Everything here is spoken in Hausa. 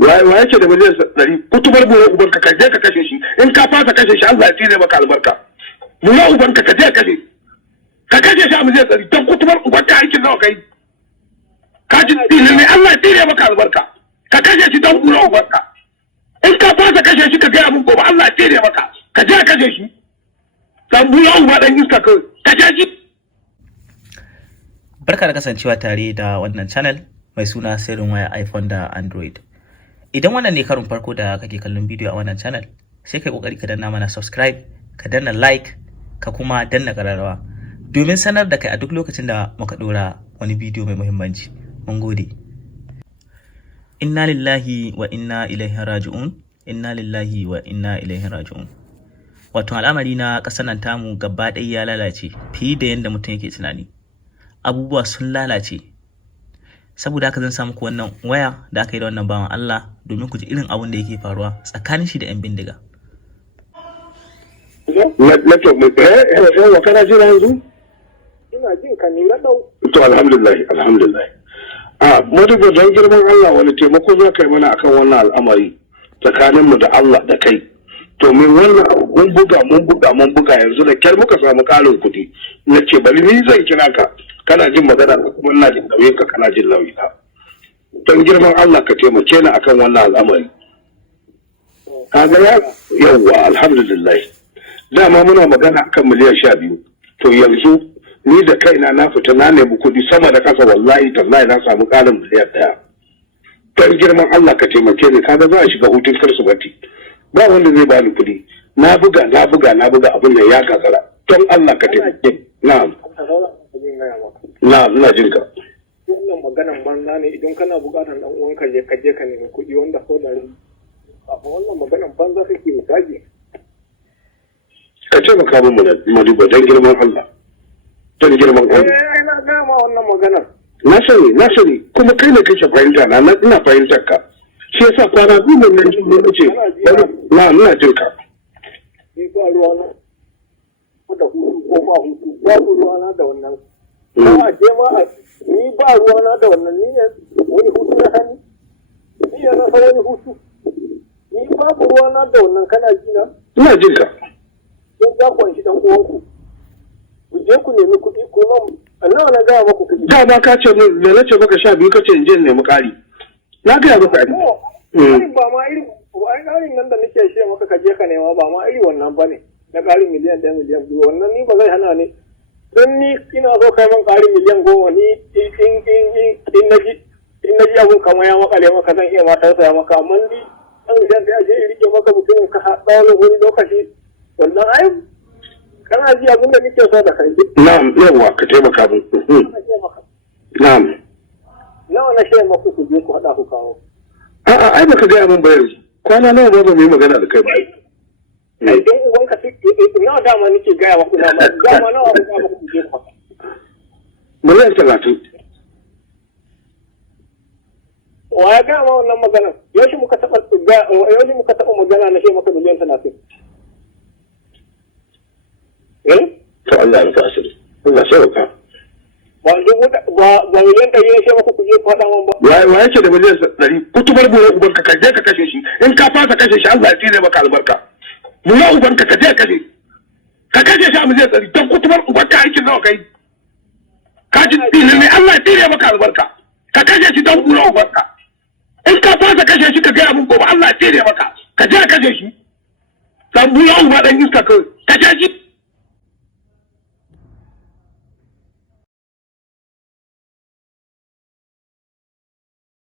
wa yake da miliyan 100 kutubar buwa ubanka ka je ka kashe shi in ka fasa kashe shi Allah ya tsire maka albarka buwa ubanka ka je ka kashe shi a miliyan 100 don kutubar ubanka aikin nawa kai ka ji ne Allah ya tsire maka albarka ka kashe shi don buwa ubanka in ka fasa kashe shi ka ga mun gobe Allah ya tsire maka ka je ka kashe shi dan buwa uba dan iska ka kashe shi. Barka da kasancewa tare da wannan channel mai suna sirrin waya iPhone da Android. Idan wannan ne karin farko da kake kallon bidiyo a wannan channel, sai kai kokari ka danna mana subscribe, ka danna like, ka kuma danna kararrawa domin sanar da kai a duk lokacin da muka dora wani bidiyo mai muhimmanci. Mun gode. Inna lillahi wa inna ilaihi raji'un. Inna lillahi wa inna ilaihi raji'un. Wato al'amari na kasar nan tamu gaba ɗaya ya lalace fiye da yanda mutum yake tunani. Abubuwa sun lalace. Saboda haka zan samu ku wannan waya da aka yi da wannan bawan Allah domin ku ji irin abin da yake faruwa tsakanin shi da 'yan bindiga. Wa kana jira yanzu? Ina jin ka ne na dau. To alhamdulillah. Madugo don girman Allah wani taimako za ka yi mana akan wannan al'amari tsakaninmu da Allah da kai. Domin wannan mun buga yanzu da kyar muka samu ƙarin kuɗi. Na ce bari ni zan kira ka. Kana jin magana kuma ina jin nauyin ka kana jin nauyi ka don girman Allah ka taimake ni akan wannan al'amari kaga yawa alhamdulillah dama muna magana akan miliyan 12 to yanzu ni da kaina na fita na nemi kuɗi sama da ƙasa wallahi tallahi na samu ƙarin miliyan 1 don girman Allah ka taimake ni kaga za a shiga hutun Kirsimeti ba wanda zai bani kuɗi na buga abin da ya gagara don Allah ka taimake na'am ina jin ka. Wannan maganan banza ne idan kana bukatar dan uwanka ka je ka nemi kuɗi wanda ko da wannan maganan banza kake misali. Ka ce maka mun Modibo dan girman Allah. Dan girman Allah. Ai na ga ma wannan maganar. Na sani kuma kai ne kake fahimta na ina fahimtar ka. Shi yasa kwana biyu nan jin ne nace ina jin ka. Ni ba ruwa na da hutu ko ba hutu ba ruwa na da wannan. Ba je ma ni ba ruwana da wannan ni ne wani hutu na hannu ni ne na wani hutu ni babu ruwana da wannan kana jina ina jin ka don za ku shi dan uwanku ku je ku nemi kuɗi ku ma Allah na ga maku kuɗi da ma ka ce min da nace maka 12 kace in je in nemi ƙari na ga maka ba ma iri ai ƙarin nan da nake shi maka ka je ka nema ba ma iri wannan bane na ƙarin miliyan 1 miliyan 2 wannan ni ba zai hana ne don ni ina so kai man ƙari miliyan 10 ni in na ji abun kamar ya makale maka zan iya matar saya maka amma ni an miliyan da je rike maka mutumin ka tsawon wani lokaci wannan ai kana ji abin da nake so da kai na'am yawa ka taimaka min na'am nawa na shi maku ku je ku hada ku kawo a'a ai baka ga min ba yanzu kwana nawa ba mu yi magana da kai ba idan ubanka nawa dama nake gaya wa kuna ma dama nawa ba ma ku je ku miliyan 30 wa ya gaya ma wannan magana yaushe muka taɓa magana na shi maka miliyan 30 to Allah ya fasiri Allah sai ka ba miliyan 100 ne shi maka ku je ku haɗa man ba wa yake da miliyan 100 kutubar buwa ubanka ka je ka kashe shi in ka fasa kashe shi Allah ya tsire maka albarka mu ya ubanka ka je ka kashe shi a miliyan 100 don kutubar ubanka aikin nawa kai ka ji ne Allah ya tsire maka albarka ka kashe shi don buwa ubanka in ka fasa kashe shi ka gaya mun gobe Allah ya tsire maka ka je ka kashe shi dan buwa uba dan iska ka kashe shi